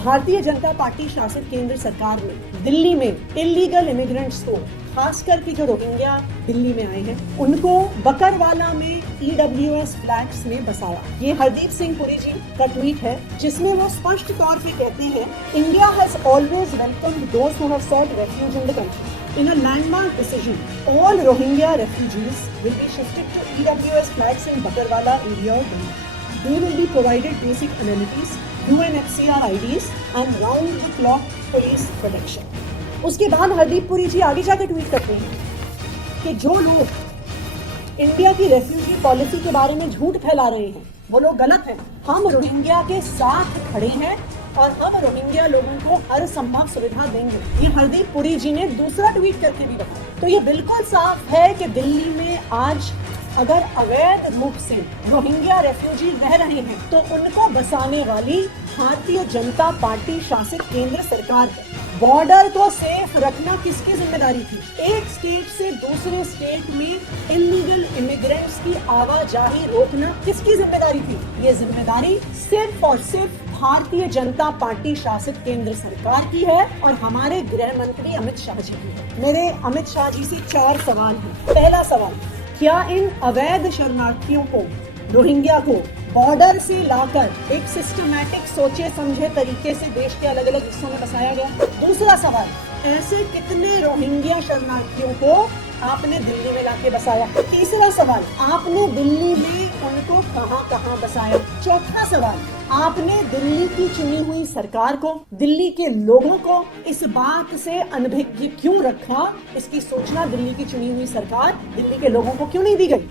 Bharatiya Janata party शासित केंद्र सरकार ने दिल्ली में इलीगल इमिग्रेंट्स को, खास करके जो रोहिंग्या दिल्ली में आए हैं, उनको बकरवाला में EWS फ्लैट्स में बसाया। ये हरदीप सिंह पुरी जी का ट्वीट है, जिसमें वो स्पष्ट तौर पे कहते हैं, India has always welcomed those who have sought refuge in the country. In a landmark decision, all Rohingya refugees will be shifted to EWS flats in Bakarwala area of Delhi. They will be provided basic amenities, UNHCR IDs and round-the-clock police protection. उसके बाद हरदीप पुरी जी आगे जाकर tweet करते हैं कि जो लोग India की रेफ्यूजी पॉलिसी के बारे में झूठ फैला रहे हैं, वो लोग गलत हैं। हम रोहिंग्या के साथ खड़े हैं और हम रोहिंग्या लोगों को हर संभव सुविधा देंगे। ये हरदीप पुरी जी ने दूसरा ट्वीट करके भी बताया। तो ये बिल्कुल साफ है कि दिल्ली में आज अगर अवैध रूप से रोहिंग्या रेफ्यूजी रह रहे हैं तो उनको बसाने वाली भारतीय जनता पार्टी शासित केंद्र सरकार है। बॉर्डर को सेफ रखना किसकी जिम्मेदारी थी? एक स्टेट से दूसरे स्टेट में इलीगल इमिग्रेंट्स की आवाजाही रोकना किसकी जिम्मेदारी थी? ये जिम्मेदारी सिर्फ और सिर्फ भारतीय जनता पार्टी शासित केंद्र सरकार की है और हमारे गृह मंत्री अमित शाह जी की है। मेरे अमित शाह जी से 4 सवाल हैं। पहला सवाल, क्या इन अवैध शरणार्थियों को, रोहिंग्या को बॉर्डर से लाकर एक सिस्टमैटिक सोचे समझे तरीके से देश के अलग अलग हिस्सों में बसाया गया? दूसरा सवाल, ऐसे कितने रोहिंग्या शरणार्थियों को आपने दिल्ली में लाके बसाया? तीसरा सवाल, आपने दिल्ली में उनको कहां बसाया? चौथा सवाल, आपने दिल्ली की चुनी हुई सरकार को, दिल्ली के लोगों को इस बात से अनभिज्ञ क्यों रखा? इसकी सूचना दिल्ली की चुनी हुई सरकार, दिल्ली के लोगों को क्यों नहीं दी गई?